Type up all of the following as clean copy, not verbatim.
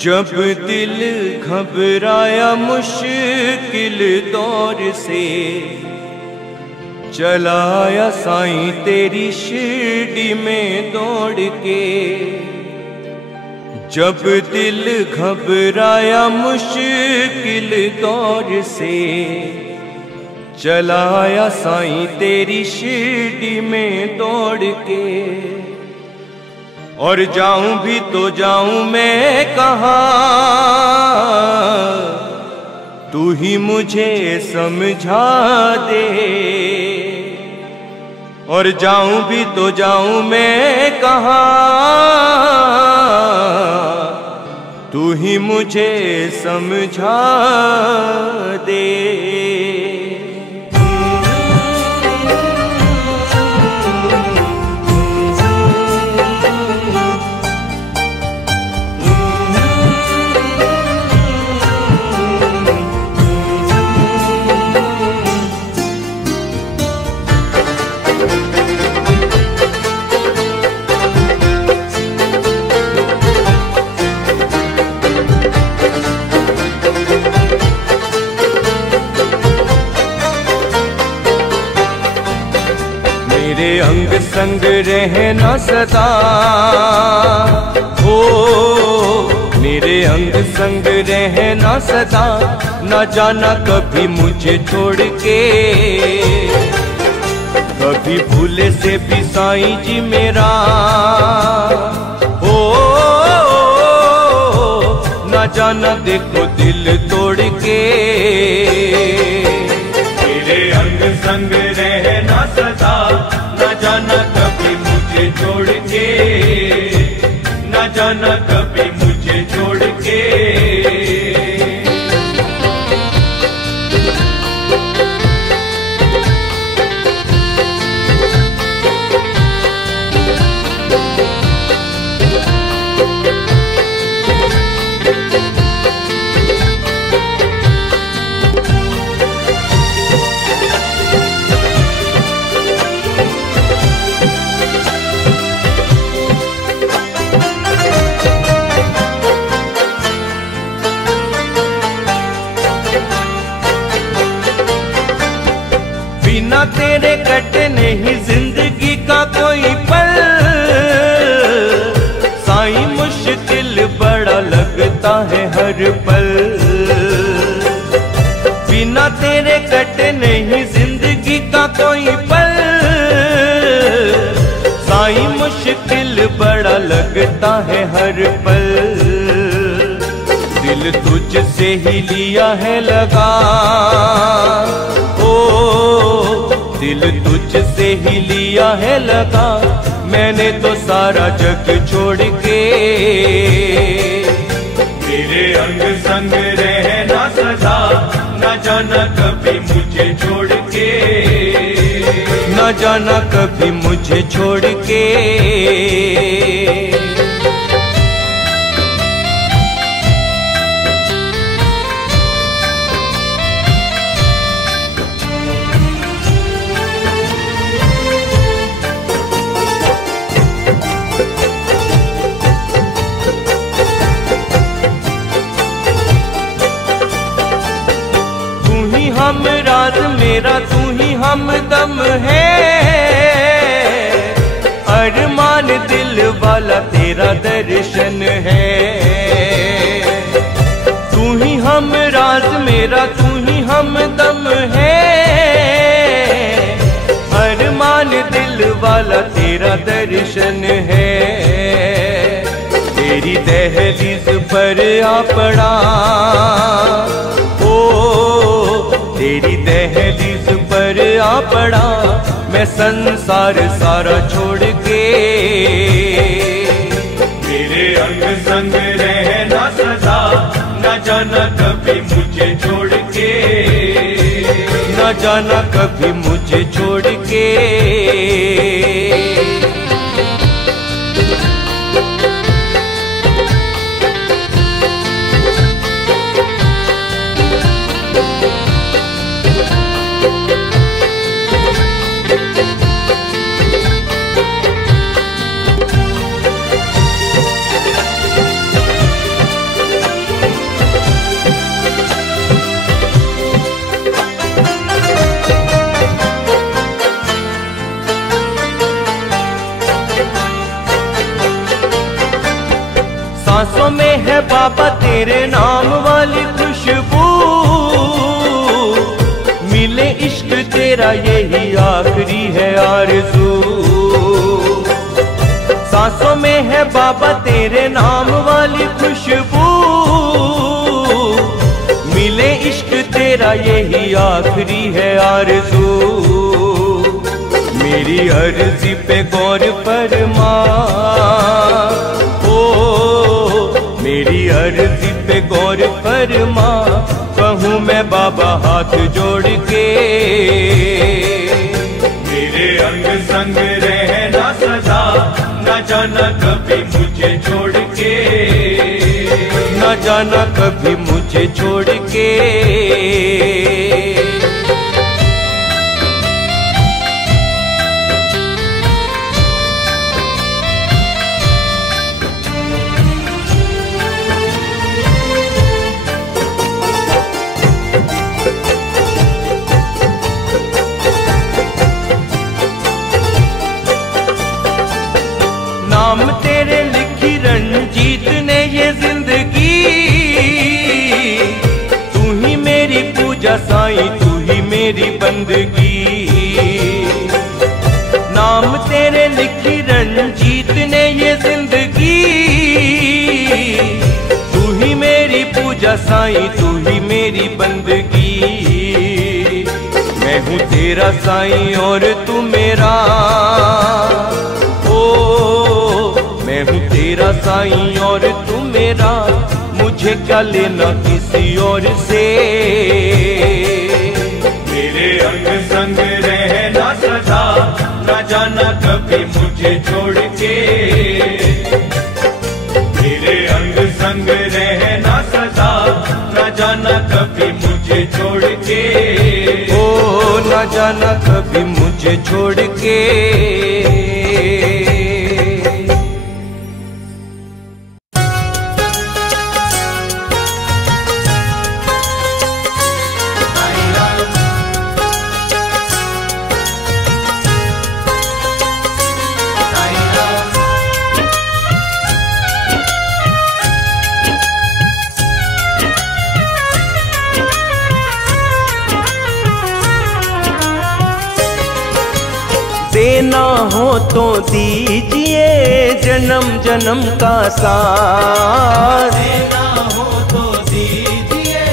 जब दिल घबराया मुश्किल दौर से, चलाया साईं तेरी शिरडी में दौड़ के। जब दिल घबराया मुश्किल दौर से, चलाया साईं तेरी शिरडी में दौड़ के। और जाऊं भी तो जाऊं मैं कहाँ, तू ही मुझे समझा दे। और जाऊं भी तो जाऊं मैं कहाँ, तू ही मुझे समझा दे। मेरे अंग संग रहना सदा, हो मेरे अंग संग रहना सदा। न जाना कभी मुझे छोड़ के, कभी भूले से भी साईं जी मेरा। हो न जाना देखो दिल तोड़ के। मेरे अंग संग रहना सदा, न जाना कभी मुझे छोड़ के, न जाना कभी मुझे छोड़ के। बिना तेरे कटे नहीं जिंदगी का कोई पल, साईं मुश्किल बड़ा लगता है हर पल। बिना तेरे कटे नहीं जिंदगी का कोई पल, साईं मुश्किल बड़ा लगता है हर पल। दिल तुझसे ही लिया है लगा, दिल तुझसे ही लिया है लगा। मैंने तो सारा जग छोड़ के। मेरे अंग संग रहना सदा, न जाना कभी मुझे छोड़ के, न जाना कभी मुझे छोड़ के। हम राज मेरा, तू ही हमदम है। अरमान दिल वाला तेरा दर्शन है। तू ही हम राज मेरा, तू ही हमदम है। अरमान दिल वाला तेरा दर्शन है। तेरी दहलीज पर आ पड़ा, तेरी दहलीज पर आ पड़ा। मैं संसार सारा छोड़ के। मेरे अंग संग रहना सदा, न जाना कभी मुझे छोड़ के, न जाना कभी मुझे छोड़ के। सांसों में है बाबा तेरे नाम वाली खुशबू, मिले इश्क तेरा यही आखिरी है आरज़ू। सांसों में है बाबा तेरे नाम वाली खुशबू, मिले इश्क तेरा यही आखिरी है आरज़ू। मेरी अर्जी पे गौर फरमा, ओ मेरी अर्जी पे गौर फरमा, कहूँ मैं बाबा हाथ जोड़ के। मेरे अंग संग रहना सदा, न जाना कभी मुझे छोड़ के, न जाना कभी मुझे छोड़ के। नाम तेरे लिखी रणजीत ने ये जिंदगी, तू ही मेरी पूजा साईं, तू ही मेरी बंदगी। नाम तेरे लिखी रणजीत ने ये जिंदगी, तू ही मेरी पूजा साईं, तू ही मेरी बंदगी। मैं हूँ तेरा साईं और तू मेरा, मैं हूँ तेरा साईं और तू मेरा, मुझे क्या लेना किसी और से। मेरे अंग संग रहना सदा, न जाना कभी मुझे छोड़ के। मेरे अंग संग रहना सदा, न जाना कभी मुझे छोड़ के। ओ न जाना कभी मुझे छोड़ के। देना हो तो दीजिए जन्म जन्म का साथ, देना हो तो दीजिए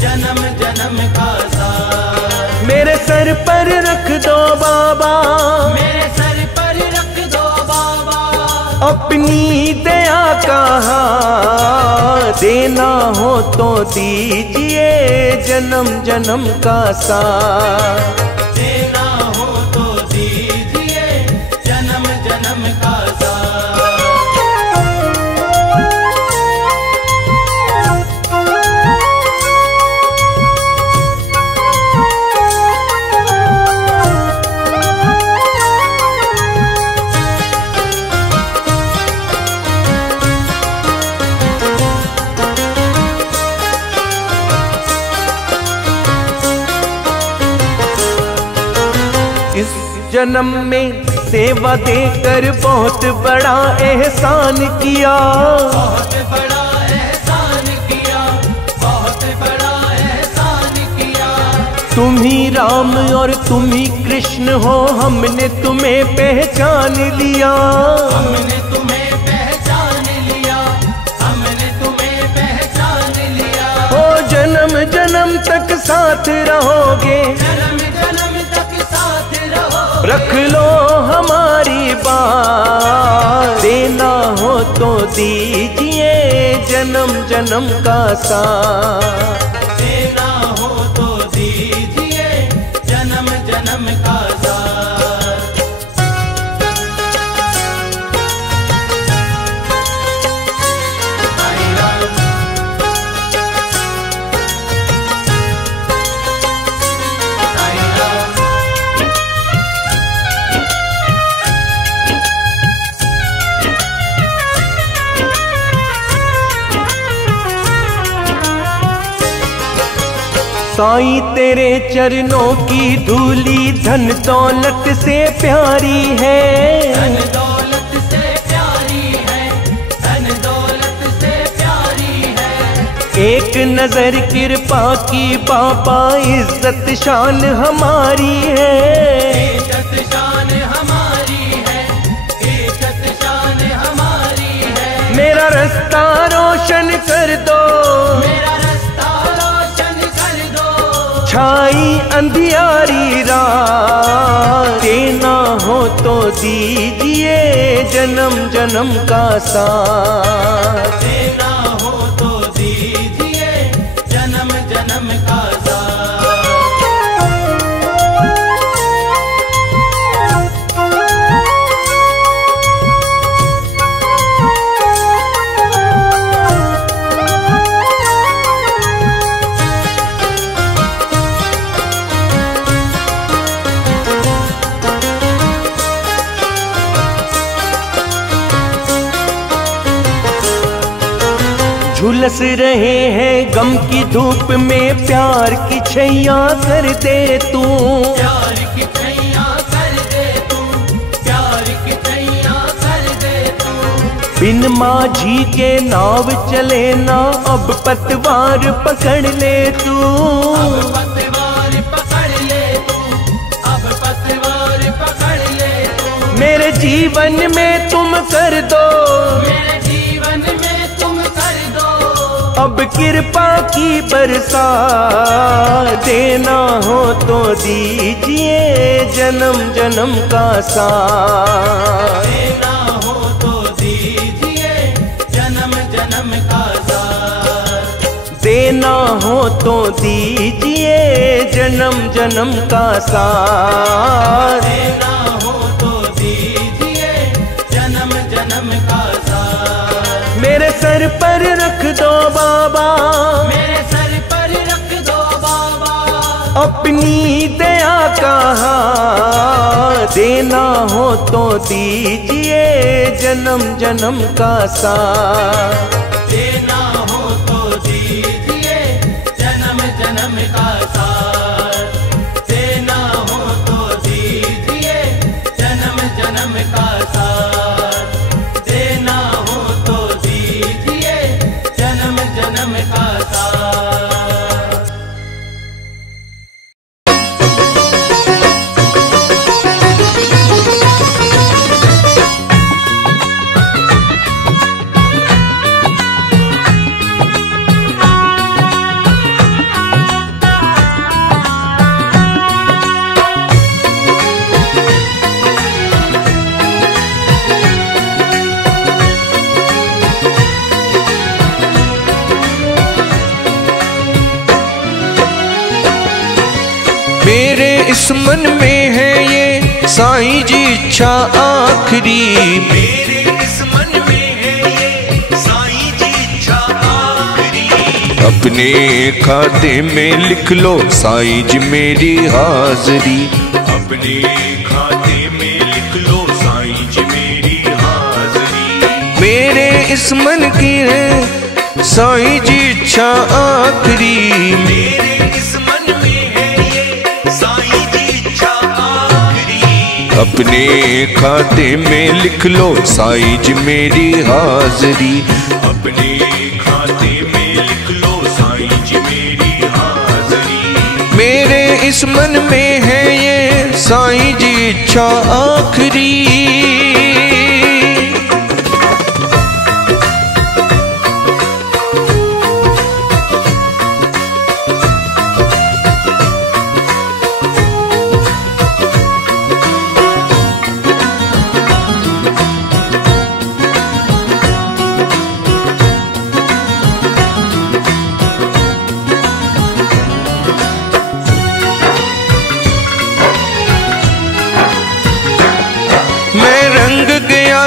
जन्म जन्म का साथ। मेरे सर पर रख दो बाबा, मेरे सर पर रख दो बाबा, अपनी दया का हाथ। देना हो तो दीजिए जन्म जन्म का साथ, देना हो तो दीजिए जन्म जन्म का साथ। इस जन्म में सेवा देकर बहुत बड़ा एहसान किया, बहुत बड़ा एहसान किया, बहुत बड़ा एहसान किया। तुम ही राम और तुम ही कृष्ण हो, हमने तुम्हें पहचान लिया। हमने तुम्हें पहचान लिया, हमने तुम्हें पहचान लिया। ओ जन्म जन्म तक साथ रहोगे, जन्म जन्म तक साथ रहो, रख लो हमारी बात। देना हो तो दीजिए जन्म जन्म का साथ, देना हो तो दीजिए जन्म जन्म का साथ। साईं राम, साईं राम, साईं तेरे चरणों की धूली धन दौलत से प्यारी है। धन दौलत से प्यारी है, धन दौलत से नजर कृपा की बाबा इज्जत शान हमारी है। इज्जत शान हमारी है, इज्जत शान हमारी है। मेरा रास्ता रोशन कर दो, मेरा रास्ता रोशन कर दो। छाई अंधियारी रात, देना हो तो दीजिए जन्म जन्म का साथ। देना हो तो दीजिए जन्म जन्म का साथ। झुलस रहे हैं गम की धूप में, प्यार की छैया कर दे तू। प्यार की छैया कर दे तू, प्यार की छैया कर दे तू। बिन माझी के नाव चले ना, अब पतवार पकड़ ले तू। अब पतवार पकड़ ले तू, अब पतवार पकड़ ले तू। मेरे जीवन में तुम कर दो, मेरे जीवन में तुम कर दो। अब कृपा की बरसा, देना हो तो दीजिए जन्म जन्म का साथ। देना हो तो दीजिए जन्म जन्म का साथ। देना हो तो दीजिए जन्म जन्म का साथ। देना हो तो दीजिए जन्म जन्म का साथ। मेरे सर पर रख दो बाबा, मेरे सर पर रख दो बाबा। अपनी दया का हाथ, देना हो तो दीजिए जन्म जन्म का साथ। देना हो तो दीजिए जन्म जन्म का साथ। देना हो तो दीजिए जन्म जन्म का साथ। देना हो तो दीजिए जन्म जन्म का साथ। मेरे इस मन में है ये साईं जी इच्छा आखिरी। मेरे इस मन में है ये साईं जी इच्छा आखिरी। अपने खाते में लिख लो साईं जी मेरी हाजरी। अपने खाते में लिख लो साईं जी मेरी हाजरी। मेरे इस मन की है साईं जी इच्छा आखिरी। मेरे इस मन में है ये साईं जी इच्छा आखिरी। अपने खाते में लिख लो साईं जी मेरी हाजरी। अपने खाते में लिख लो साईं जी मेरी हाजरी। मेरे इस मन में है ये साईं जी इच्छा आखिरी।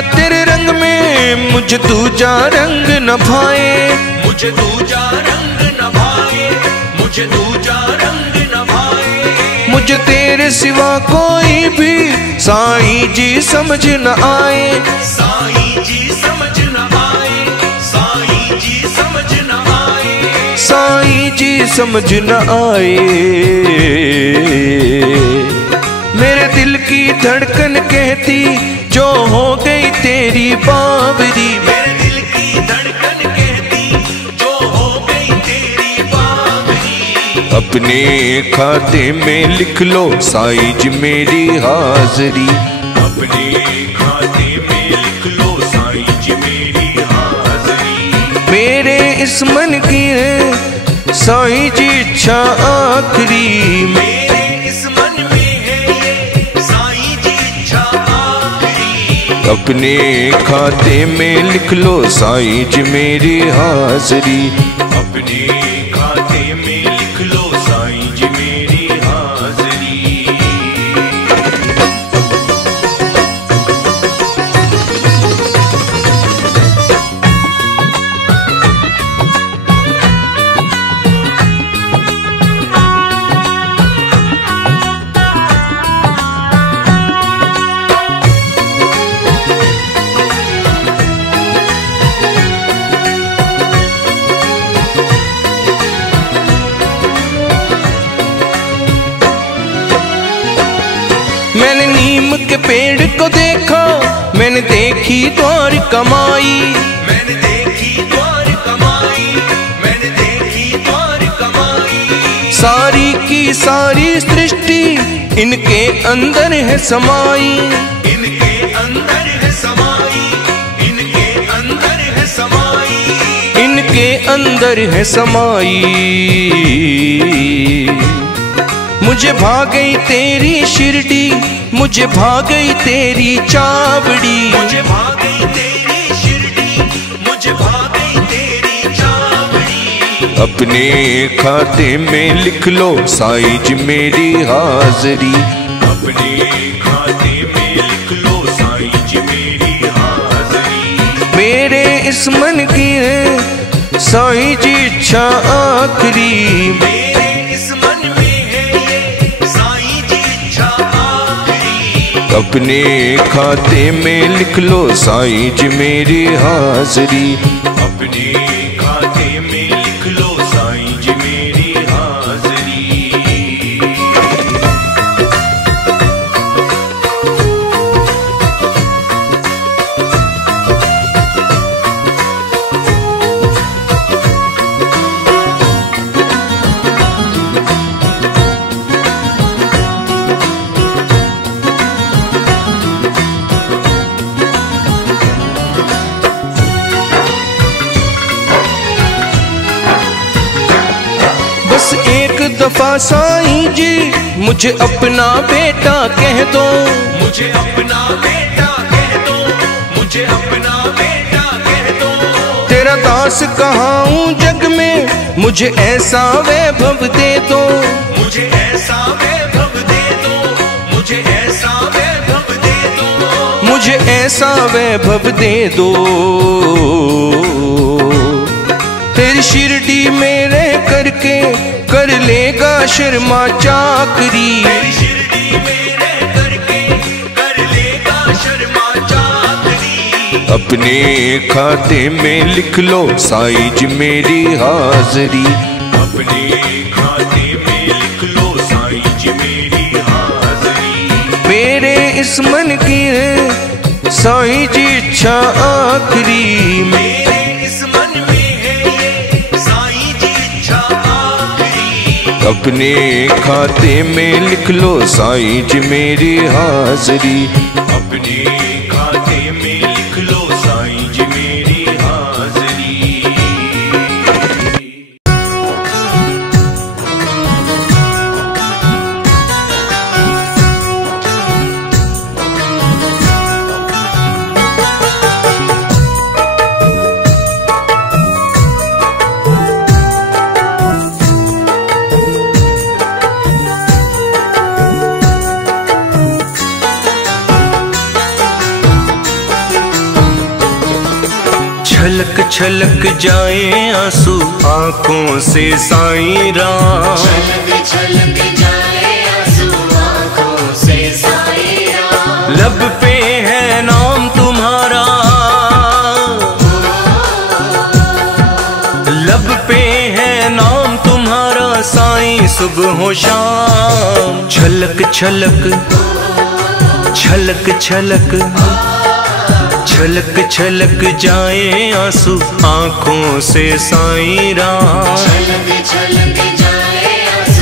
तेरे रंग में मुझे दूजा रंग न भाए। मुझे दूजा रंग न भाए। मुझे दूजा रंग न भाए। मुझे तेरे सिवा कोई भी साईं जी समझ न आए। साईं जी समझ न आए। साईं जी समझ न आए। साईं जी समझ न आए। मेरे दिल की धड़कन कहती जो हो गई तेरी बावरी। मेरे दिल की धड़कन कहती जो हो गई तेरी अपने खाते में लिख लो साईं जी मेरी हाजरी। अपने खाते में लिख लो साईं जी मेरी हाजरी। मेरे इस मन की है साईं जी इच्छा आखिरी। मेरे इस मन में है ये साईं जी इच्छा आखिरी। अपने खाते में लिख लो साईं जी मेरी हाजरी। अपने खाते में लिख लो साईं जी मेरी हाजरी। मैंने नीम के पेड़ को देखा, मैंने देखी द्वार कमाई। मैंने देखी द्वार कमाई, मैंने देखी द्वार कमाई। सारी की सारी सृष्टि इनके अंदर है समाई। इनके अंदर है समाई, इनके अंदर है समाई, इनके अंदर है समाई। मुझे भा गई तेरी शिरडी, मुझे भा गई तेरी चावड़ी। मुझे भा गई तेरी शिरडी, मुझे भा गई तेरी चावड़ी। अपने खाते में लिख लो साईं जी मेरी हाजरी। अपने खाते में लिख लो साईं जी मेरी हाजरी। मेरे इस मन की है साईं जी इच्छा आखिरी। मेरे इस मन में अपने खाते में लिख लो साईं जी मेरी हाजरी। अपने खाते में लिख लो साईं जी मेरी हाजरी। बस एक दफा साईं जी मुझे अपना बेटा कह दो। मुझे अपना बेटा कह दो, मुझे अपना बेटा कह दो। तेरा दास कहाँ हूँ जग में, मुझे ऐसा वैभव दे दो। मुझे ऐसा वैभव दे दो, मुझे ऐसा वैभव दे दो, मुझे ऐसा वैभव दे दो। तेरी शिरडी में रह करके कर लेगा शर्मा चाकरी। तेरी शिरडी में रह करके कर लेगा शर्मा चाकरी। अपने खाते में लिख लो साईं जी मेरी हाजरी। अपने खाते में लिख लो साईं जी मेरी हाजरी। मेरे इस मन की है साईं जी इच्छा आखिरी। मेरे इस मन में अपने खाते में लिख लो साईं जी मेरी हाजरी। अपने खाते में लिख लो साईं जी मेरी हाजरी। छलक छलक जाए आंसू आंखों से साईं राम। छलक छलक जाए आंसू आंखों से साईं राम। लब पे है नाम तुम्हारा, लब पे है नाम तुम्हारा साईं सुबह हो शाम। छलक छलक छलक छलक छलक छलक जाए आंसू आंखों से साईं राम। छलक छलक जाए आंसू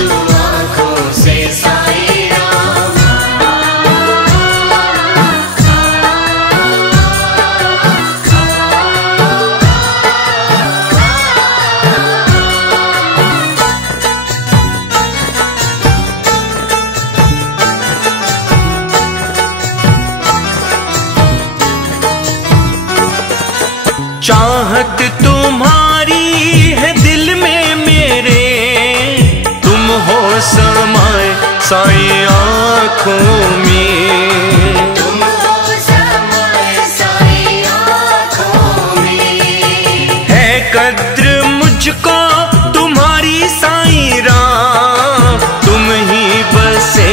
चाहत तुम्हारी है दिल में मेरे, तुम हो समाए साई आँखों में, तुम हो समाए साई आँखों में। है कद्र मुझको तुम्हारी साई राम, तुम ही बसे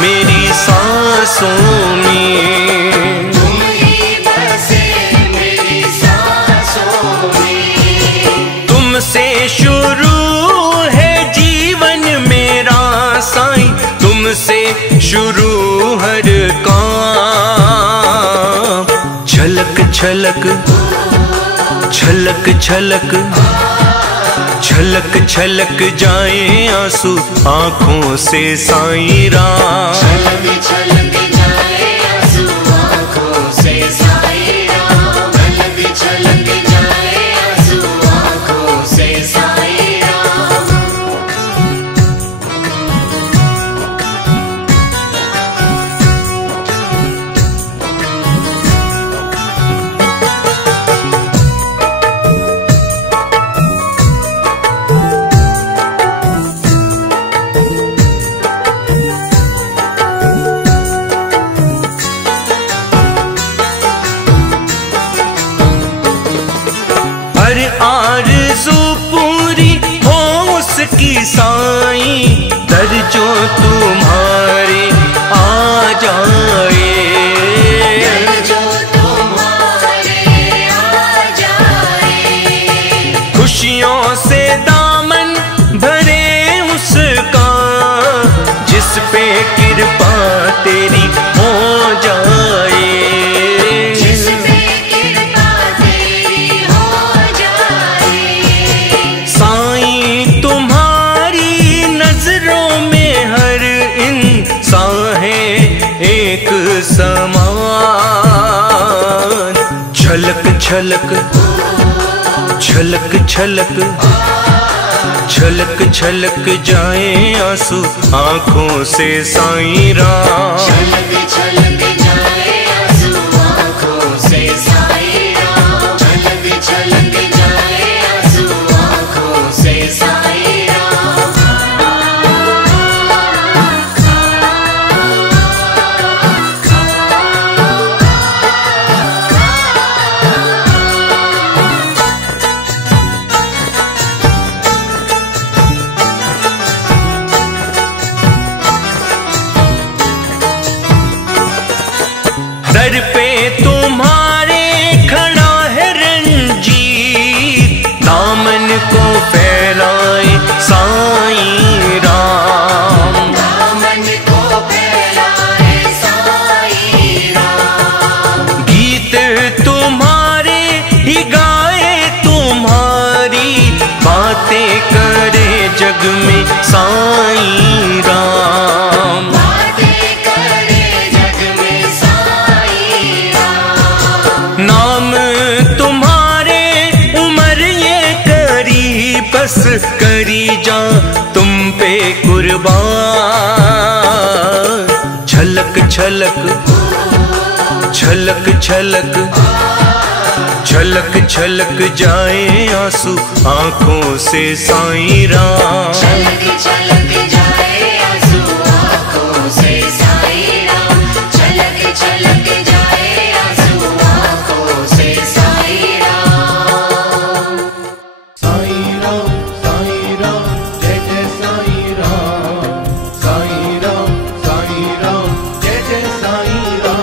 मेरी सांसों में, तुम ही बसे मेरी सांसों में। तुमसे शुरू है जीवन मेरा साईं, तुमसे शुरू हर काम। छलक छलक छलक छलक छलक छलक जाए आंसू आँखों से साईं राम। छलक छलक जाए आंसू आँखों से साईं राम, छलक छलक जाए आंसू आँखों से साईं राम। हर आरज़ू पूरी हो उसकी साईं, दर जो तुम्हारे आ जाए, जो तुम्हारे आ जाए। खुशियों से दामन भरे उसका, जिस पे कृपा तेरी हो जाए, जिस पे कृपा तेरी हो जाए। साईं तुम्हारी नजरों में हर इंसान है एक समान। छलक छलक छलक छलक छलक छलक जाए आंसू आँखों से साईं राम। छलक छलक जाए आंसू आँखों से साईं राम, छलक छलक जाए आंसू आँखों से साईं राम। दर पे तुम्हारे खड़ा है रंजीत, दामन को फैलाए साईं राम, दामन को फैलाए साईं राम। गीत तुम्हारे ही गाए तुम्हारी बातें करे जग में साईं राम। बातें करे जग में साईं राम। नाम तुम्हारे उमर ये करी बस करी जा तुम पे कुर्बान। छलक छलक छलक छलक छलक छलक जाए आंसू आँखों से साईं राम। छलक छलक जाए आंसू आँखों से साईं राम, छलक छलक जाए आंसू आँखों से साईं राम। साईं राम जय जय साईं राम, साईं राम जय जय साईं राम।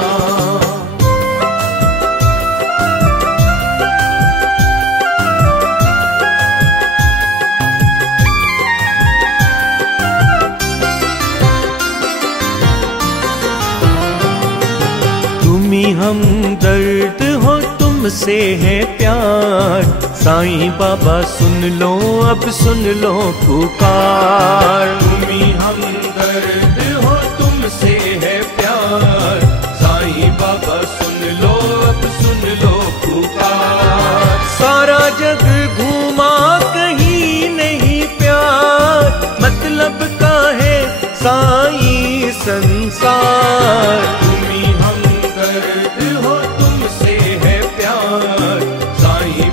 तुम्ही हमदर्द हो तुमसे है प्यार, साईं बाबा सुन लो अब सुन लो पुकार। तुम्ही हमदर्द हो तुमसे है प्यार, साईं बाबा सुन लो अब सुन लो पुकार। सारा जग घूमा कहीं नहीं प्यार, मतलब का है साईं संसार। तुम्ही हमदर्द हो तुमसे है प्यार, साईं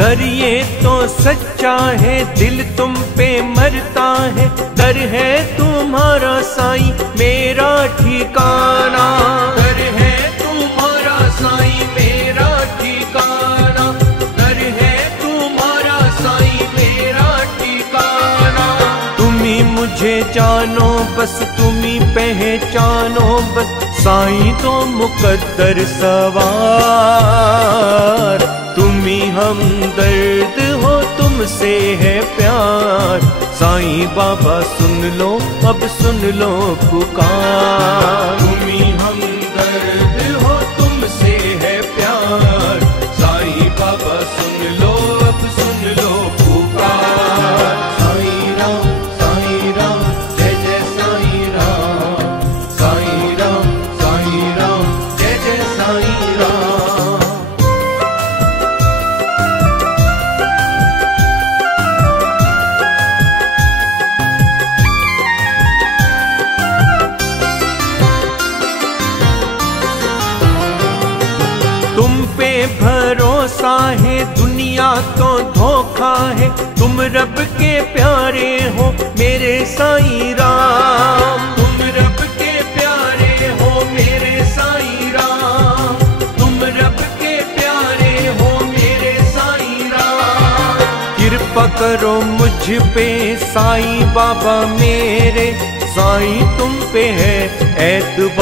दर ये तो सच्चा है, दिल तुम पे मरता है, दर है तुम्हारा साईं मेरा ठिकाना, दर है तुम्हारा साईं मेरा ठिकाना, दर है तुम्हारा साईं मेरा ठिकाना। तुम्ही मुझे जानो बस, तुम्ही पहचानो बस, साईं तो मुकद्दर सवार। तुम्ही हमदर्द हो, तुमसे है प्यार, साईं बाबा सुन लो अब सुन लो पुकार। तुम्ही हमदर्द हो, तुमसे है प्यार, साईं बाबा सुन लो अब सुन लो पुकार। साईं राम जय जय साईं राम, साईं राम जय जय साईं राम। भरोसा है दुनिया तो धोखा है, तुम रब के प्यारे हो मेरे साईं राम, तुम रब के प्यारे हो मेरे साईं राम, तुम रब के प्यारे हो मेरे साईं राम। कृपा करो मुझ पे साईं बाबा मेरे, साईं तुम पे है एतबार।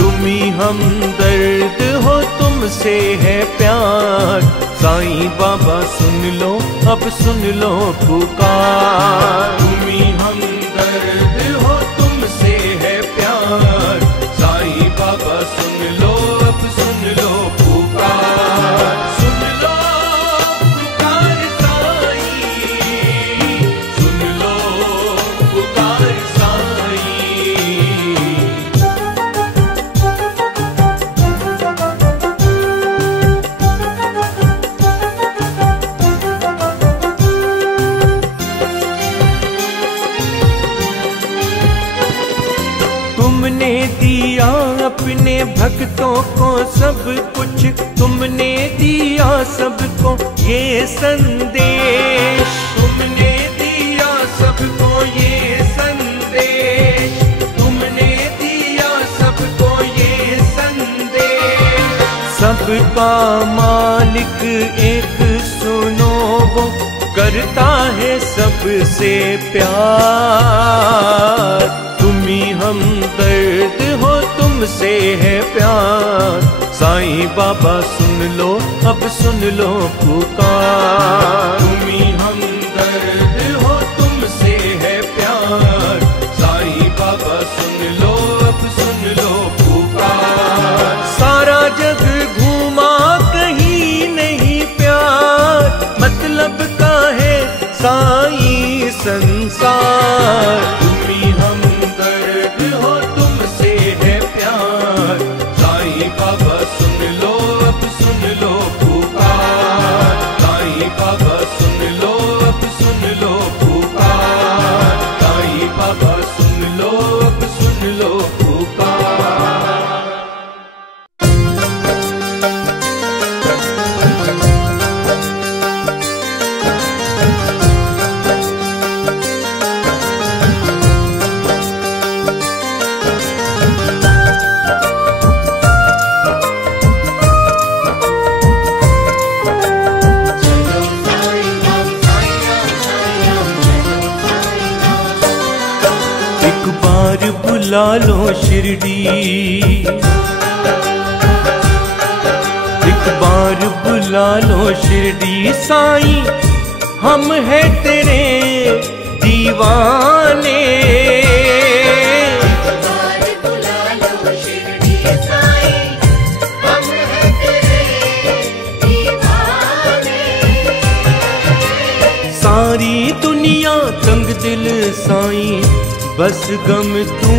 तुम्ही हमदर्द हो, तुमसे है प्यार, साईं बाबा सुन लो अब सुन लो पुकार। तुम्ही हमदर्द हो, तुमसे है प्यार, साईं बाबा सुन लो अब सुन लो पुकार। सुन लो पुकार साईं, सुन लो पुकार साईं। तुमने दिया अपने भक्तों को सब कुछ, तुमने दिया सबको ये संदेश, तुमने दिया सबको ये संदेश, तुमने दिया सबको ये संदेश। सबका मालिक एक सुनो, वो करता है सबसे प्यार। तुम्ही हमदर्द हो, तुमसे है प्यार, साईं बाबा सुन लो अब सुन लो पुकार। तुम्ही हमदर्द हो, तुमसे है प्यार, साईं बाबा सुन लो अब सुन लो पुकार। सारा जग घूमा कहीं नहीं प्यार, मतलब का है साईं संसार। तुम्ही हमदर्द हो, तुमसे है प्यार, साईं बाबा सुन लो अब सुन लो पुकार। साईं बाबा सुन लो अब सुन लो पुकार, साईं बाबा सुन लो अब सुन लो पुकार। बुला लो शिरडी, एक बार बुला लो शिरडी साईं, हम हैं तेरे दीवाने। एक बार बुला लो शिरडी साईं, हम हैं तेरे दीवाने। सारी दुनिया तंग दिल साईं, बस गम तू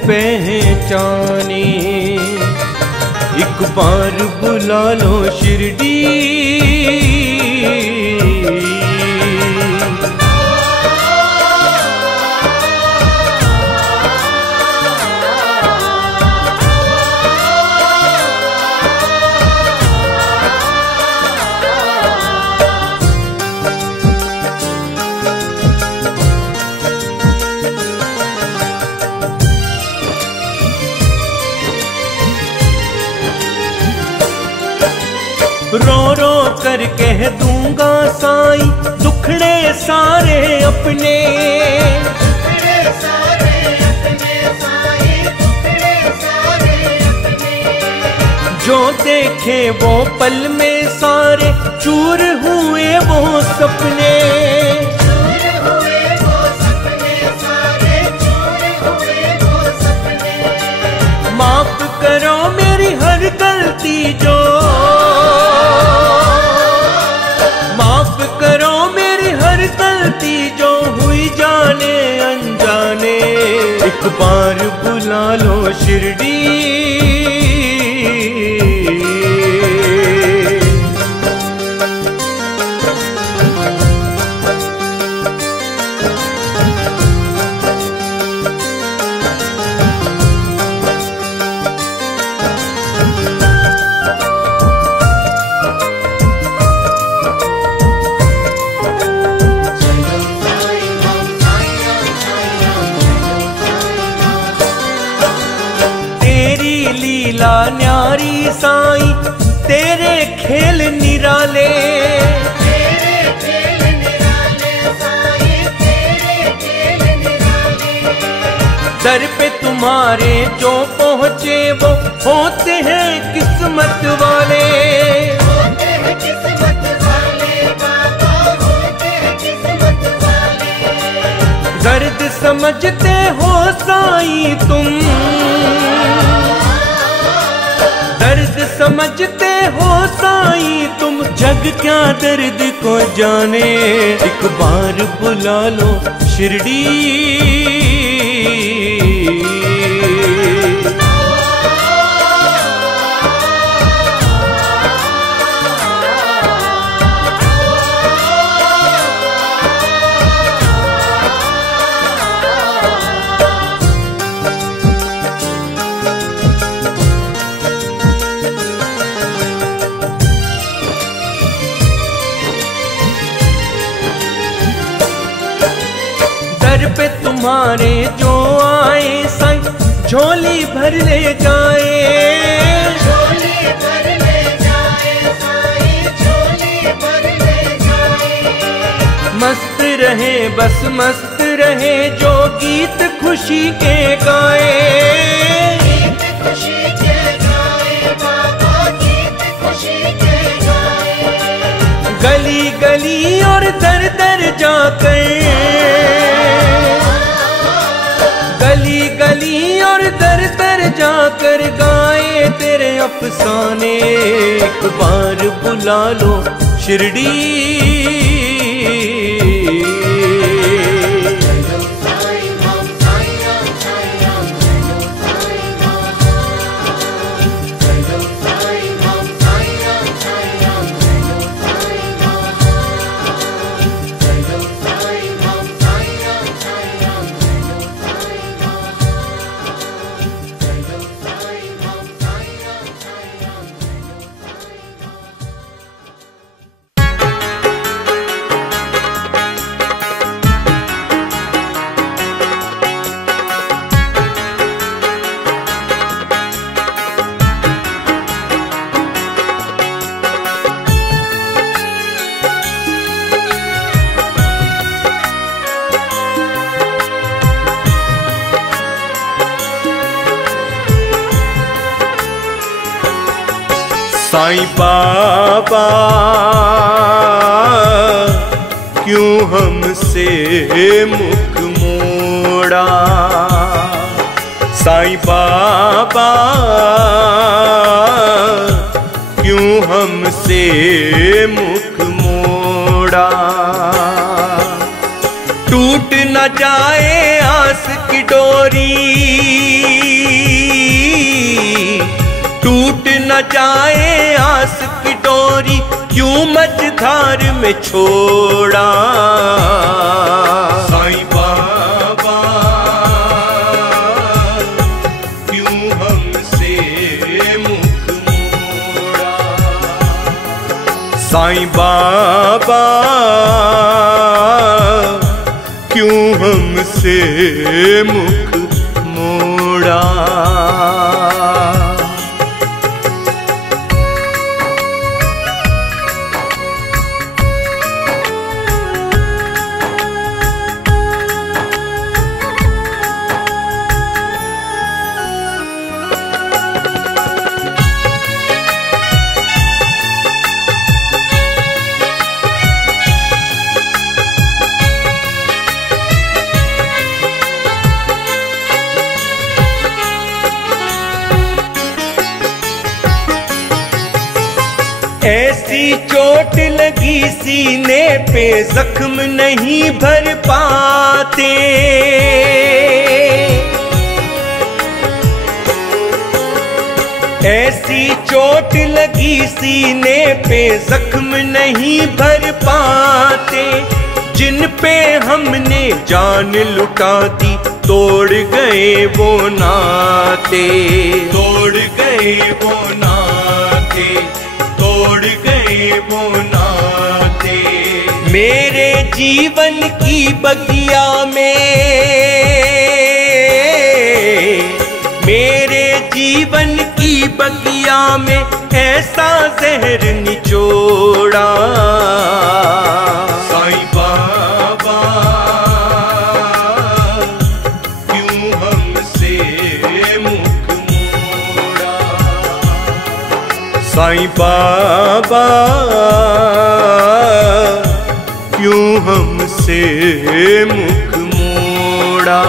पहचाने। एक बार बुला लो शिरडी, रो रो कर कह दूंगा साईं दुखड़े सारे अपने। जो देखे वो पल में सारे चूर हुए वो सपने। माफ करो मेरी हर गलती जो, माफ करो मेरी हर गलती जो हुई जाने अनजाने। एक बार बुला लो शिरडी, लीला न्यारी साईं तेरे खेल निराले। दर पे तुम्हारे जो पहुँचे वो होते हैं किस्मत वाले। दर्द समझते हो साईं तुम, दर्द समझते हो साईं तुम, जग क्या दर्द को जाने। एक बार बुला लो शिरडी, पे तुम्हारे जो आए साईं झोली भर ले जाए। झोली भर ले जाए साईं, झोली भर ले जाए। मस्त रहे बस मस्त रहे जो गीत खुशी के गाए। गीत खुशी के गाए बाबा, गीत खुशी के गाए। गली गली और दर दर जाकर, गली गली और दर दर जाकर गाए तेरे अफसाने। एक बार बुला लो शिरडी, साईं बाबा क्यों हमसे मुख मोड़ा। साईं बाबा क्यों हमसे मुख मोड़ा। टूट न जाए आस की डोरी, टूट न जाए आस की डोरी, क्यों मझधार में छोड़ा। साईं बाबा क्यों हमसे मुख मोड़ा। साईं बाबा क्यों हमसे मुख मोड़ा। ऐसी चोट लगी सीने पे जख्म नहीं भर पाते, ऐसी चोट लगी सीने पे जख्म नहीं भर पाते, जिन पे हमने जान लुटा दी तोड़ गए वो नाते, तोड़ गए वो नाते, तोड़ गए वो नाते। मेरे जीवन की बगिया में, मेरे जीवन की बगिया में ऐसा जहर निचोड़ा, साईं बाबा क्यों हमसे मुख मोड़ा, साईं बाबा क्यों हमसे मुख मोड़ा।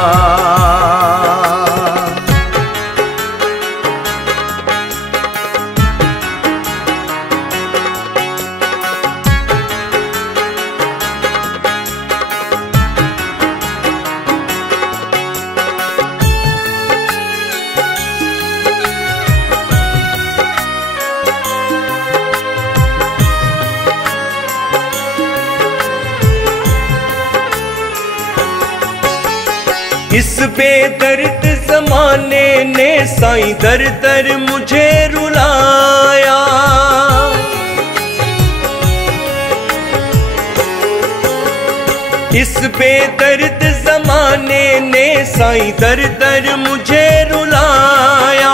इस बेदर्द जमाने ने साईं दर दर मुझे रुलाया, इस बेदर्द जमाने ने साईं दर दर मुझे रुलाया,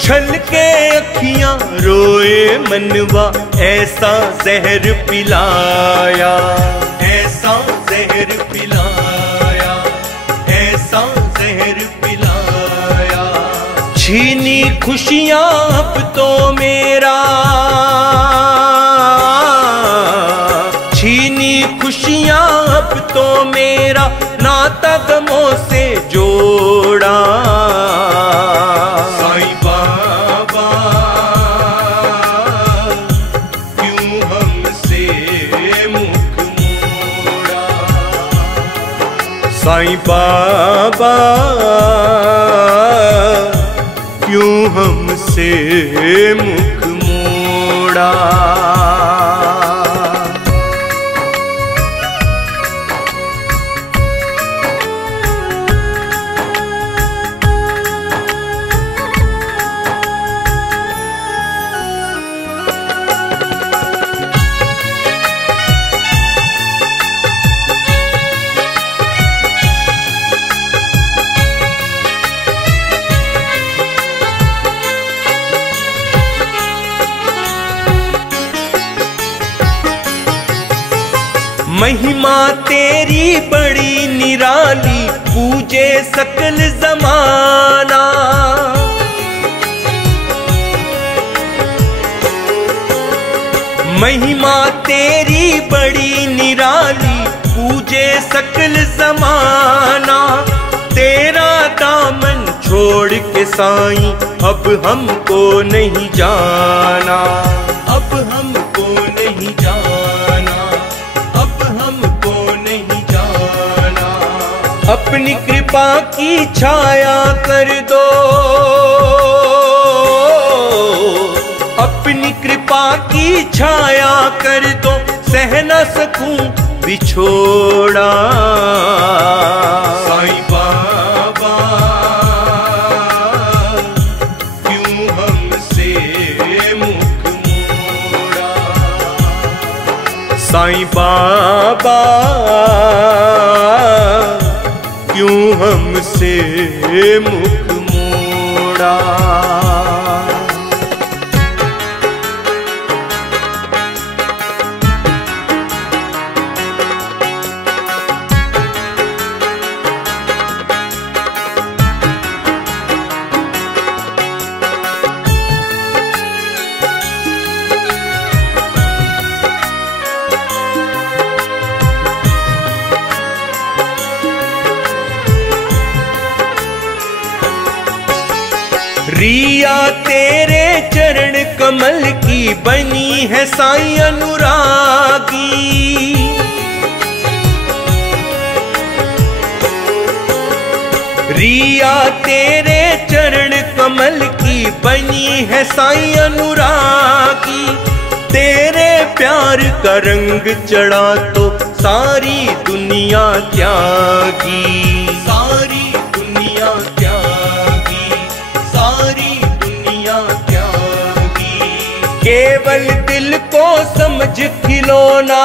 छलके अखियां रोए मनवा ऐसा जहर पिलाया, ऐसा जहर पिलाया, ऐसा जहर पिलाया। छीनी खुशियां अब तो मेरा, छीनी खुशियां अब तो मेरा नाता गमों से जोड़ा, साईं बाबा क्यों हमसे मुख मोड़ा, साईं बाबा क्यों हमसे मुख मोड़ा। महिमा तेरी बड़ी निराली पूजे सकल जमाना, महिमा तेरी बड़ी निराली पूजे सकल जमाना, तेरा दामन छोड़ के साईं अब हमको नहीं जाना, अब हमको नहीं जाना, अब हमको नहीं जाना। अपनी कृपा की छाया कर दो, अपनी कृपा की छाया कर दो, सह न सकूं बिछोड़ा, साईं बाबा क्यों हमसे मुख मोड़ा, साईं बाबा क्यों हमसे मुख मोड़ा। तेरे चरण कमल की बनी है साईं अनुरागी। रिया तेरे चरण कमल की बनी है साईं अनुरागी। तेरे प्यार का रंग चढ़ा तो सारी दुनिया त्यागी, सारी दुनिया त्यागी, सारी दुनिया त्यागी। केवल दिल को समझ खिलौना,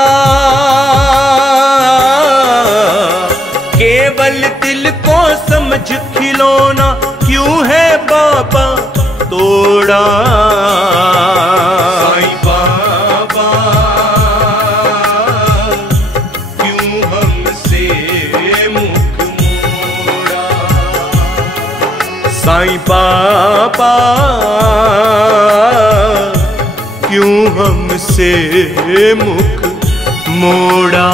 केवल दिल को समझ खिलौना क्यों है बाबा तोड़ा। साईं बाबा क्यों हमसे मुख मोड़ा। साईं बाबा क्यों हमसे मुख मोड़ा।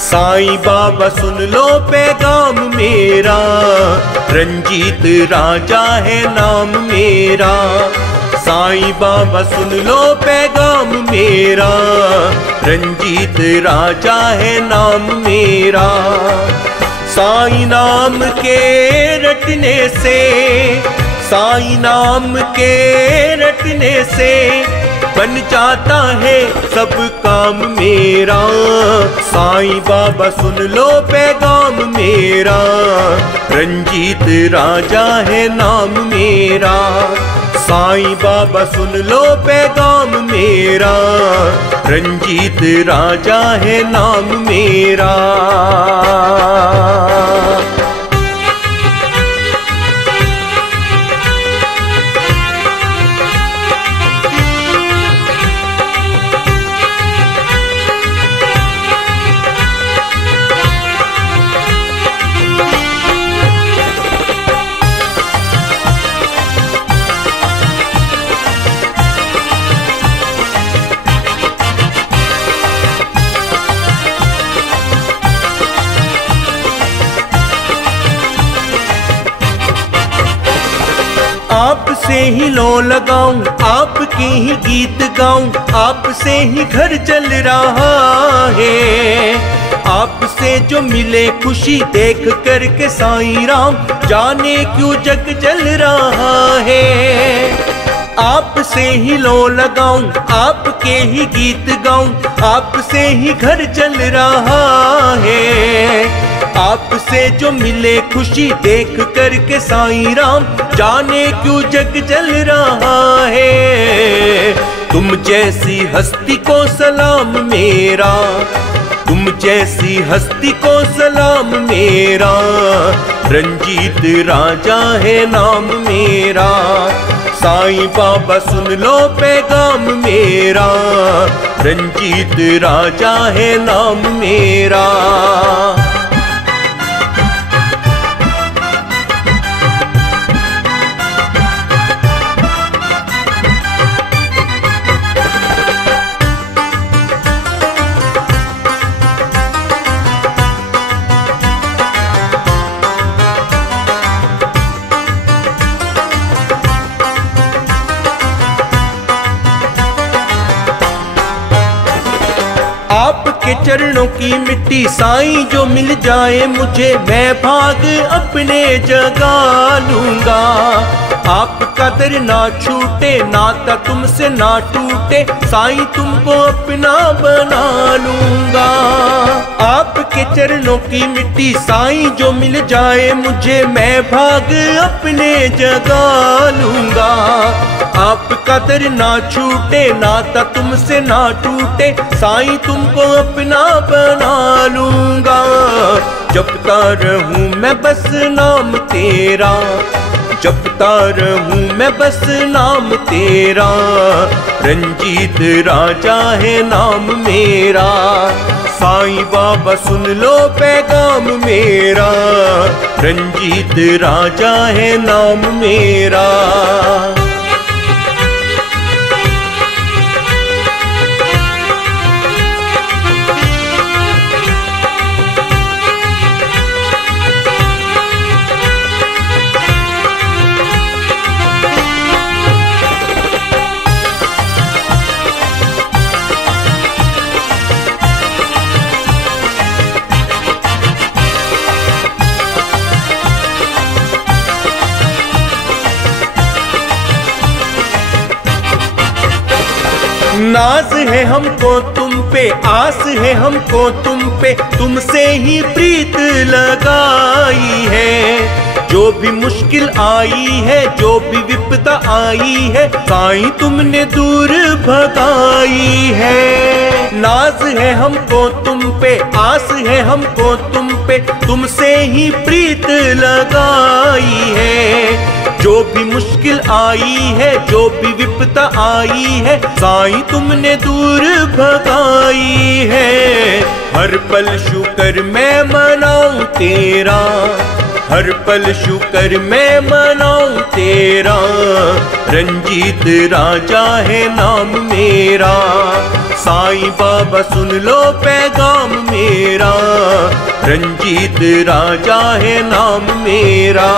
साईं बाबा सुन लो पैगाम मेरा, रंजीत राजा है नाम मेरा। साईं बाबा सुन लो पैगाम मेरा, रंजीत राजा है नाम मेरा। साईं नाम के रटने से, साईं नाम के रटने से बन जाता है सब काम मेरा। साईं बाबा सुन लो पैगाम मेरा, रंजीत राजा है नाम मेरा। साईं बाबा सुन लो पैगाम मेरा, रंजीत राजा है नाम मेरा। आपसे ही लो लगाऊं, आपके ही गीत गाऊं, आपसे ही घर चल रहा है। आपसे जो मिले खुशी देख करके साईं राम, जाने क्यों जग जल रहा है। आपसे ही लो लगाऊं, आपके ही गीत गाऊं, आपसे ही घर चल रहा है। आपसे जो मिले खुशी देख करके साईं राम, जाने क्यों जग जल रहा है। तुम जैसी हस्ती को सलाम मेरा, तुम जैसी हस्ती को सलाम मेरा। रंजीत राजा है नाम मेरा। साईं बाबा सुन लो पैगाम मेरा, रंजीत राजा है नाम मेरा। आपके चरणों की मिट्टी साईं जो मिल जाए मुझे, मैं भाग अपने जगा लूंगा। आपका दर ना छूटे, नाता तुमसे ना टूटे, साईं तुमको अपना बना लूंगा। आपके चरणों की मिट्टी साईं जो मिल जाए मुझे, मैं भाग अपने जगा लूंगा। आपका दर ना छूटे, नाता तुमसे ना टूटे, साईं तुमको अपना बना लूंगा। जपता रहूं मैं बस नाम तेरा, जपता रहूं मैं बस नाम तेरा, रंजीत राजा है नाम मेरा। साईं बाबा सुन लो पैगाम मेरा, रंजीत राजा है नाम मेरा। नाज है हमको तुम पे, आस है हमको तुम पे, तुमसे ही प्रीत लगाई है। जो भी मुश्किल आई है, जो भी विपदा आई है, साईं तुमने दूर भगाई है। नाज है हमको तुम पे, आस है हमको तुम पे, तुमसे ही प्रीत लगाई है। जो भी मुश्किल आई है, जो भी विपदा आई है, साईं तुमने दूर भगाई है। हर पल शुक्र मैं मनाऊं तेरा, हर पल शुक्र मैं मनाऊं तेरा, रंजीत राजा है नाम मेरा। साईं बाबा सुन लो पैगाम मेरा, रंजीत राजा है नाम मेरा।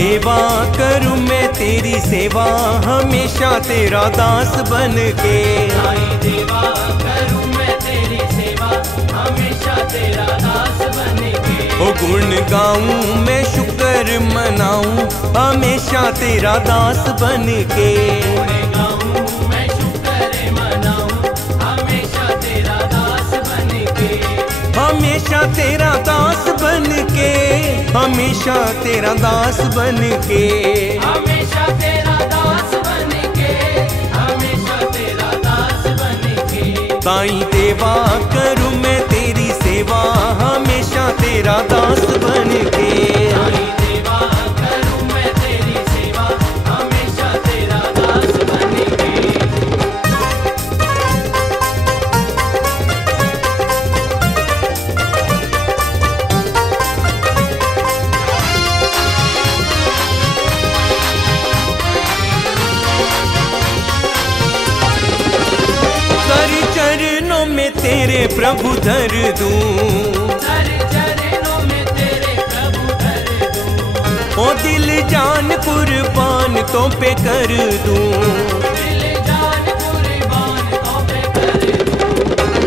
सेवा करूं मैं तेरी सेवा, हमेशा तेरा दास बन के। साईं देवा करूं मैं तेरी सेवा, हमेशा तेरा दास बन के। ओ गुण गाऊं मैं शुक्र मनाऊं, हमेशा तेरा दास बन के। गुण गाऊं मैं शुक्र मनाऊं, हमेशा तेरा दास बन के। हमेशा तेरा दास बन के, हमेशा तेरा दास बन के। हमेशा तेरा दास बन के, हमेशा तेरा दास बन के। साईं देवा करूं मैं तेरी सेवा, हमेशा तेरा दास बन के। साईं देवा करूं मैं तेरी सेवा, हमेशा तेरा दास बन के। तेरे प्रभु धर दूं, सर चरणों में तेरे प्रभु धर दूं। ओ दिल जान कुर्बान तो पे कर दूं, दिल जान कुर्बान तो पे कर दूं।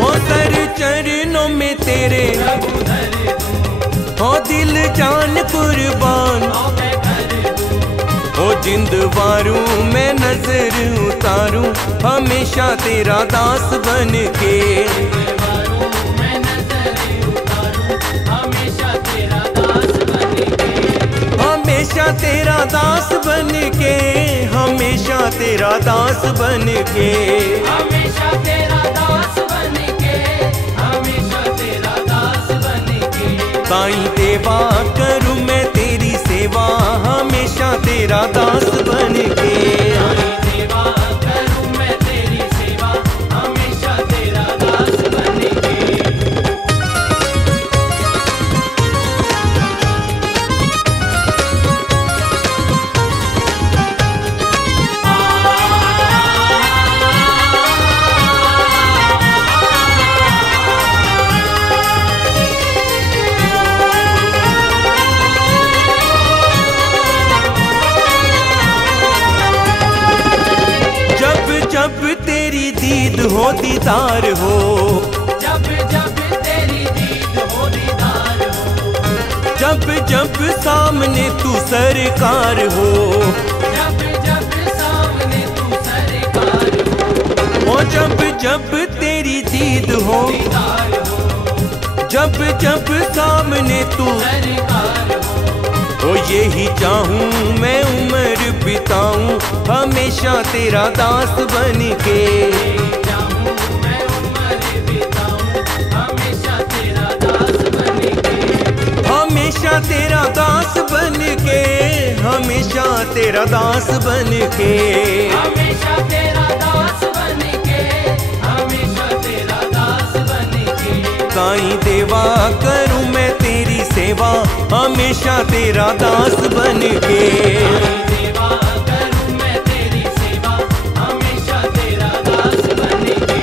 ओ सर चरणों में तेरे प्रभु धर दूं, ओ दिल जान कुर्बान तो पे कर दूं। ओ जिंद वारूं मैं नजर उतारूं, हमेशा तेरा दास बन के। मैं नजर उतारूं, हमेशा तेरा दास बन के। हमेशा तेरा दास बन के, हमेशा तेरा दास बन के। हमेशा तेरा दास बन के, हमेशा तेरा दास बन के। साईं देवा करूं मैं तेरी सेवा, हमेशा तेरा दास बन के। साईं देवा करूं मैं तेरी सेवा, हमेशा तेरा दास बन के। जब तेरी दीद हो दीदार हो, जब जब तेरी दीद हो दीदार हो, जब जब सामने तू सरकार हो, जब जब सामने तू सरकार ओ जब जब तेरी दीद हो, दीदार हो, जब जब सामने तू, सरकार हो, ओ यही चाहूं मैं उम्र बिताऊं हमेशा तेरा दास बन के। जाऊं मैं उम्र बिताऊं हमेशा तेरा दास बन के, हमेशा तेरा दास बन के, हमेशा तेरा दास बन के, हमेशा तेरा दास बन के, हमेशा तेरा दास बन के। साईं देवा करूं मैं तेरी सेवा हमेशा तेरा दास बन के। देवा करूं मैं तेरी सेवा हमेशा तेरा दास बन के।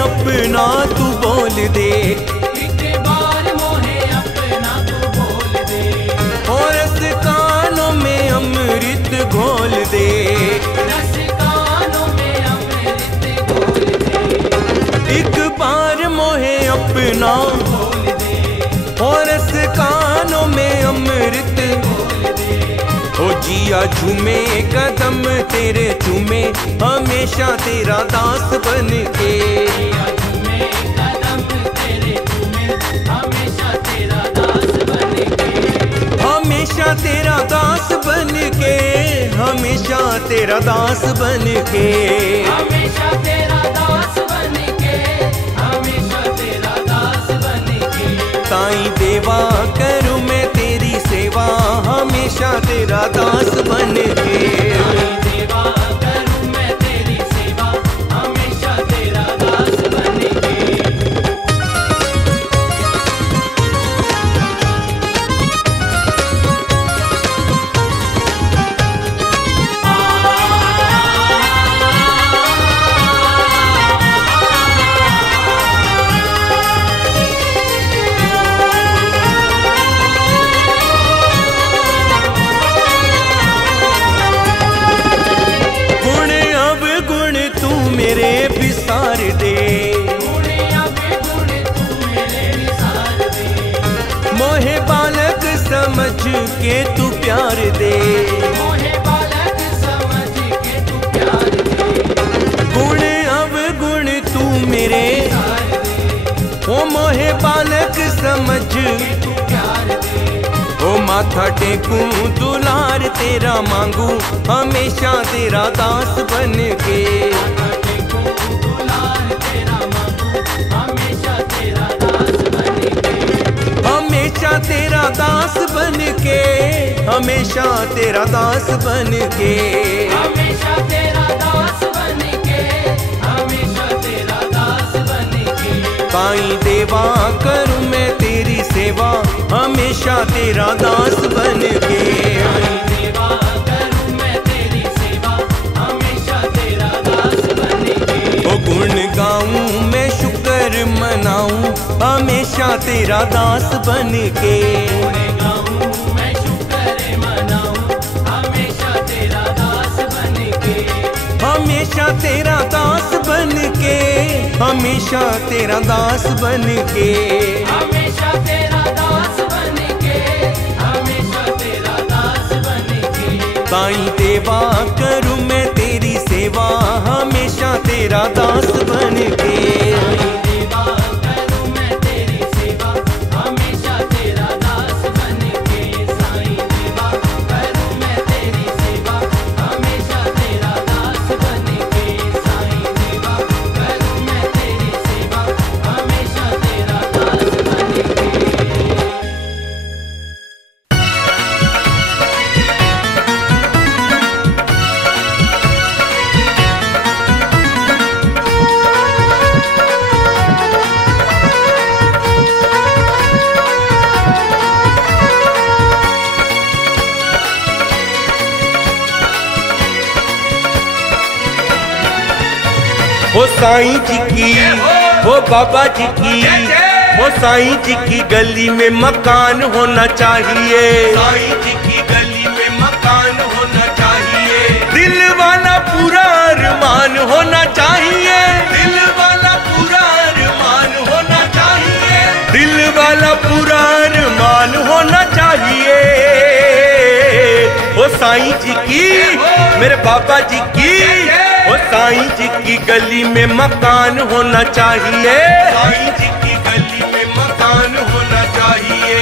अपना तू बोल दे, एक बार मोहे अपना तू बोल दे, और रस कानों में अमृत घोल दे, रस कानों में अमृत घोल दे, एक बार मोहे अपना बोल दे, और रस कानों में अमृत बोल दे। ओ जिया झूमे कदम तेरे चूमे हमेशा तेरा दास बन के। कदम तेरे चूमे हमेशा तेरा दास बन के, हमेशा तेरा दास बन के, हमेशा तेरा दास बन के, हमेशा तेरा दास बन के, हमेशा तेरा दास बन के। साईं देवा करूं मैं तेरी सेवा हमेशा तेरा दास बन के। देवा करूं मैं तेरी सेवा हमेशा तेरा दास बन के। मेरे विसार दे, मोहे बालक समझ के तू प्यार दे, मोहे बालक समझ के तू प्यार दे, गुण अवगुण तू मेरे, ओ मोहे बालक समझ तू प्यार दे, ओ माथा टेकूं दुलार तेरा मांगू हमेशा तेरा दास बन के। हमेशा तेरा दास बन के, हमेशा तेरा दास बन के, हमेशा तेरा दास बन के, हमेशा तेरा दास बन के। साईं देवा करूं मैं तेरी सेवा हमेशा तेरा दास बन के। देवा करूं मैं तेरी सेवा हमेशा तेरा दास बन के। ओ गुण गाऊं मैं शुक्र मनाऊं हमेशा तेरा दास बन के। गाऊं मैं शुक्र मनाऊं हमेशा तेरा दास बन के, हमेशा तेरा दास बन के, हमेशा तेरा दास बन के, हमेशा तेरा दास बन के, हमेशा तेरा दास बन के। साईं देवा करूं मैं तेरी सेवा हमेशा तेरा दास बन के। देवा करूं मैं तेरी सेवा हमेशा तेरा दास बन के। साईं देवा करूं मैं तेरी सेवा हमेशा तेरा दास बन के। साईं देवा करूं मैं तेरी सेवा हमेशा तेरा दास बन के। वो साईं जी की, वो बाबा जी की, वो साईं जी की गली में मकान होना चाहिए। साईं जी की गली में मकान होना चाहिए। दिल अरमान होना चाहिए, दिल वाला पूरा अरमान होना चाहिए, दिल वाला पूरा अरमान होना चाहिए। ओ साईं जी की, मेरे बाबा जी की, ओ साईं जी की गली में मकान होना चाहिए, साईं जी की गली में मकान होना चाहिए।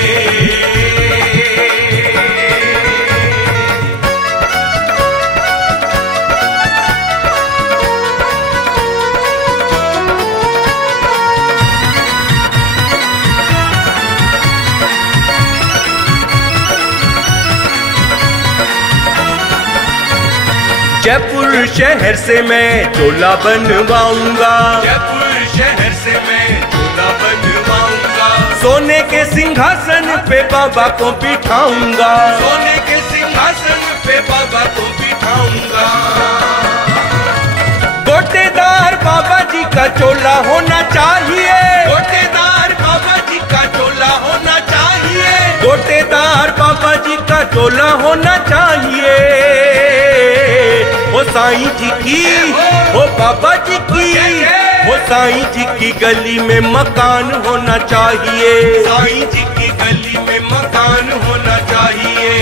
जयपुर शहर से मैं चोला बनवाऊंगा, जयपुर शहर से मैं चोला बनवाऊंगा, सोने के सिंहासन पे बाबा को बिठाऊंगा, सोने के सिंहासन पे बाबा को बिठाऊंगा। गोटेदार बाबा जी का चोला होना चाहिए, गोटेदार बाबा जी का चोला होना चाहिए, गोटेदार बाबा जी का चोला होना चाहिए। वो साईं जी की, वो बाबा जी की, वो साईं जी की गली में मकान होना चाहिए, साईं जी की गली में मकान होना चाहिए।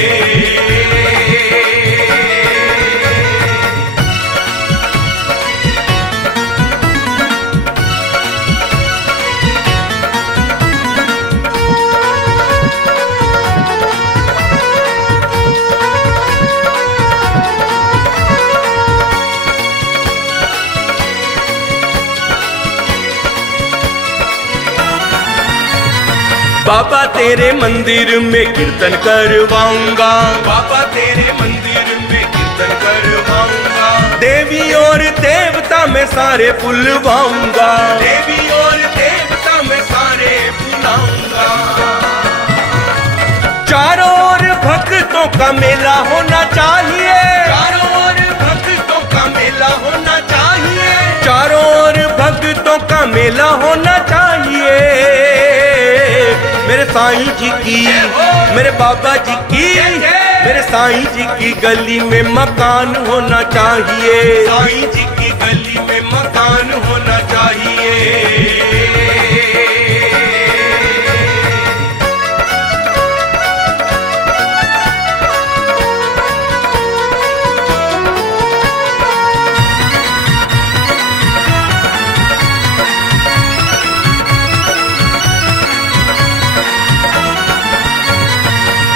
बाबा तेरे मंदिर में कीर्तन करवाऊंगा, बाबा तेरे मंदिर में कीर्तन करवाऊंगा, देवी और देवता में सारे बुलवाऊंगा, देवी और देवता में सारे बुलाऊंगा। चारों ओर भक्तों का मेला होना चाहिए, चारों ओर भक्तों का मेला होना चाहिए, चारों ओर भक्तों का मेला होना चाहिए। मेरे साईं जी की, मेरे बाबा जी की, मेरे साईं जी की गली में मकान होना चाहिए, साईं जी की गली में मकान होना चाहिए।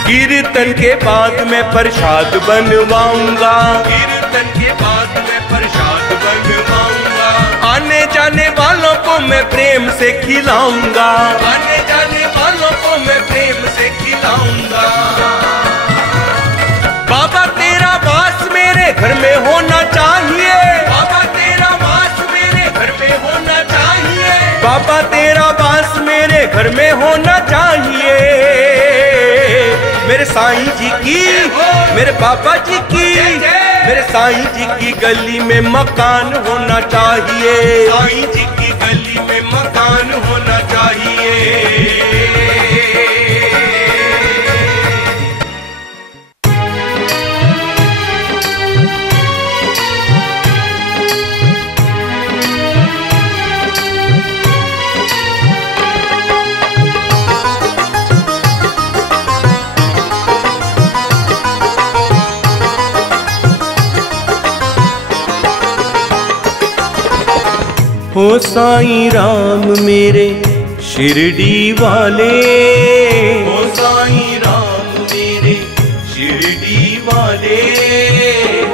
कीर्तन के बाद मैं प्रसाद बनवाऊंगा, कीर्तन के बाद मैं प्रसाद बनवाऊंगा, आने जाने वालों को मैं प्रेम से खिलाऊंगा, आने जाने वालों को मैं प्रेम से खिलाऊंगा। बाबा तेरा वास मेरे घर में होना चाहिए, बाबा तेरा वास मेरे घर में होना चाहिए, बाबा तेरा वास मेरे घर में होना चाहिए। मेरे साईं जी की, मेरे बाबा जी की, मेरे साईं जी की गली में मकान होना चाहिए, साईं जी की गली में मकान होना चाहिए। हो साईं राम मेरे शिरडी वाले, हो साईं राम मेरे शिरडी वाले,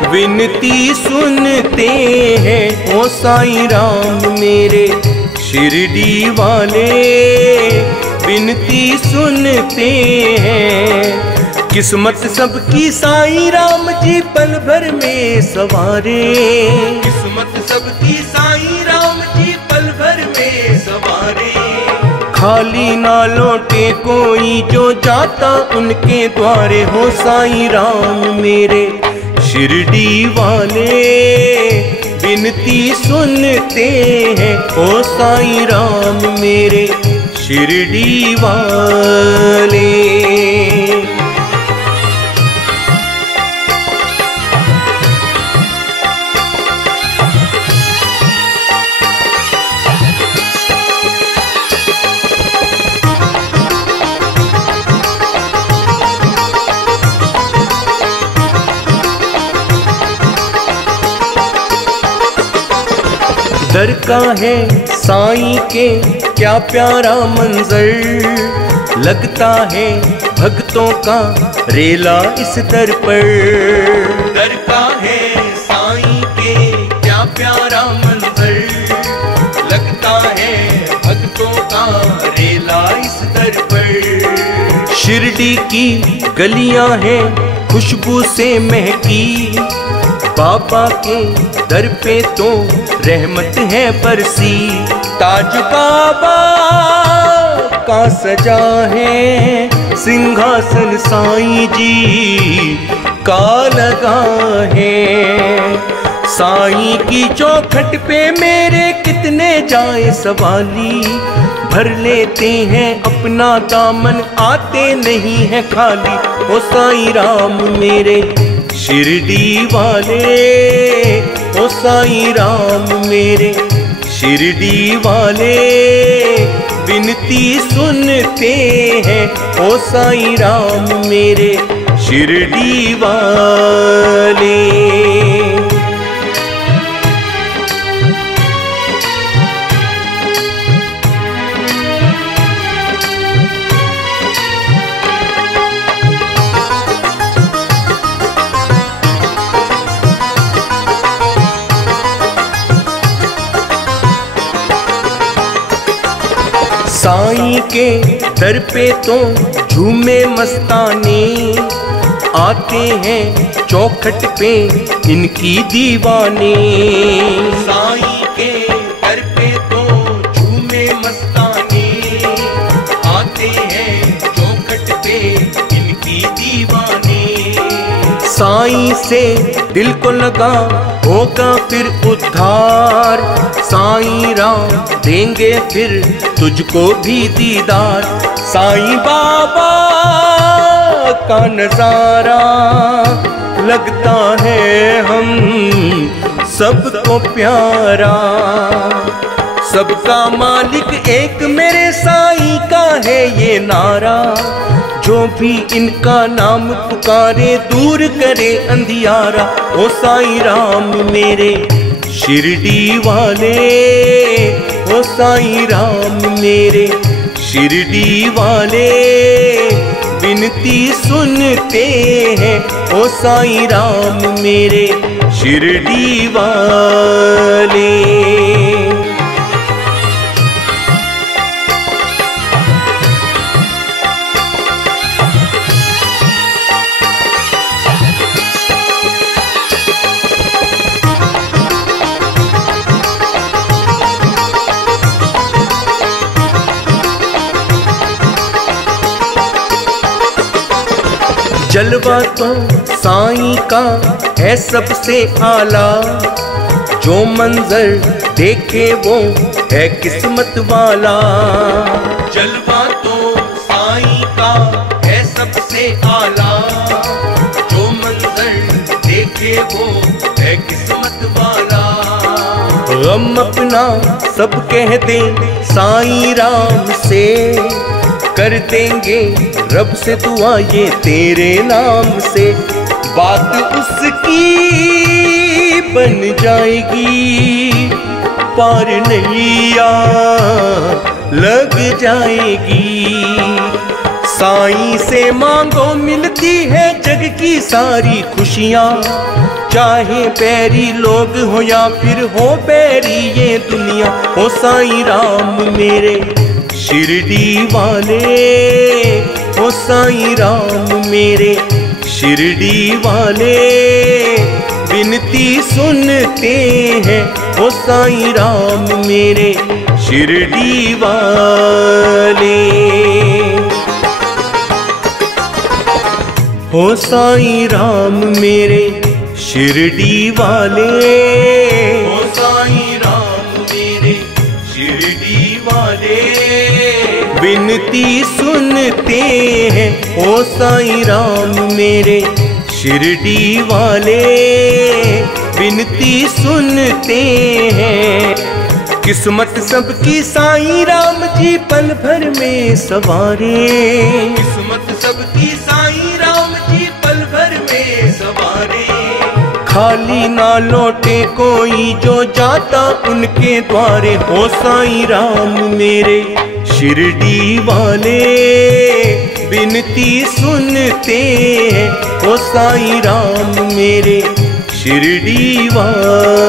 विनती सुनते हैं, हो साईं राम मेरे शिरडी वाले, विनती सुनते हैं। किस्मत सबकी साईं राम जी पल भर में सवारे, किस्मत सबकी साईं राम जी पल भर में सवारे। खाली ना लौटे कोई जो जाता उनके द्वारे, हो साईं राम मेरे शिरडी वाले, विनती सुनते हैं, हो साईं राम मेरे शिरडी वाले। दर का है साईं के क्या प्यारा मंजर, लगता है भक्तों का रेला इस दर पर। दर का है साईं के क्या प्यारा मंजर, लगता है भक्तों का रेला इस दर पर। शिरडी की गलियां हैं खुशबू से महकी, बाबा के दर पे तो रहमत है बरसी। ताज बाबा का सजा है सिंहासन साईं जी का लगा है। साईं की चौखट पे मेरे कितने जाए सवाली, भर लेते हैं अपना दामन आते नहीं है खाली। ओ साईं राम मेरे शिरडी वाले, ओ साईं राम मेरे शिरडी वाले, विनती सुनते हैं ओ साईं राम मेरे शिरडी वाले। साईं के दर पे तो झूमे मस्ताने, आते हैं चौखट पे इनकी दीवाने। साईं के दर पे तो झूमे मस्ताने, आते हैं चौखट पे इनकी दीवाने। साईं से दिल को लगा होगा फिर उद्धार, साईं राम देंगे फिर तुझको भी दीदार। साईं बाबा का नजारा लगता है हम सबको प्यारा, सबका मालिक एक मेरे साईं का है ये नारा। जो भी इनका नाम पुकारे दूर करे अंधियारा। ओ साईं राम मेरे शिरडी वाले, ओ साईं राम मेरे शिरडी वाले, विनती सुनते हैं ओ साईं राम मेरे शिरडी वाले। जलवा तो साईं का है सबसे आला, जो मंजर देखे वो है किस्मत वाला। जलवा तो साईं का है सबसे आला, जो मंजर देखे वो है किस्मत वाला। हम अपना सब कह दे साईं राम से, कर देंगे रब से दुआ ये तेरे नाम से। बात उसकी बन जाएगी, पार नैया लग जाएगी। साईं से मांगो मिलती है जग की सारी खुशियाँ, चाहे बैरी लोग हो या फिर हो बैरी ये दुनिया। ओ साईं राम मेरे शिरडी वाले, ओ साईं राम मेरे शिरडी वाले, विनती सुनते हैं ओ साईं राम मेरे शिरडी वाले। ओ साईं राम मेरे शिरडी वाले, ओ साईं राम मेरे शिरडी वाले, विनती सुनते हैं ओ साईं राम मेरे शिरडी वाले, विनती सुनते हैं। किस्मत सबकी साईं राम जी पल भर में सवारे, किस्मत सबकी साईं राम जी पल भर में सवारे। खाली ना लौटे कोई जो जाता उनके द्वारे। हो साईं राम मेरे शिरडी वाले विनती सुनते हैं। हो साईं राम मेरे शिरडी वाले।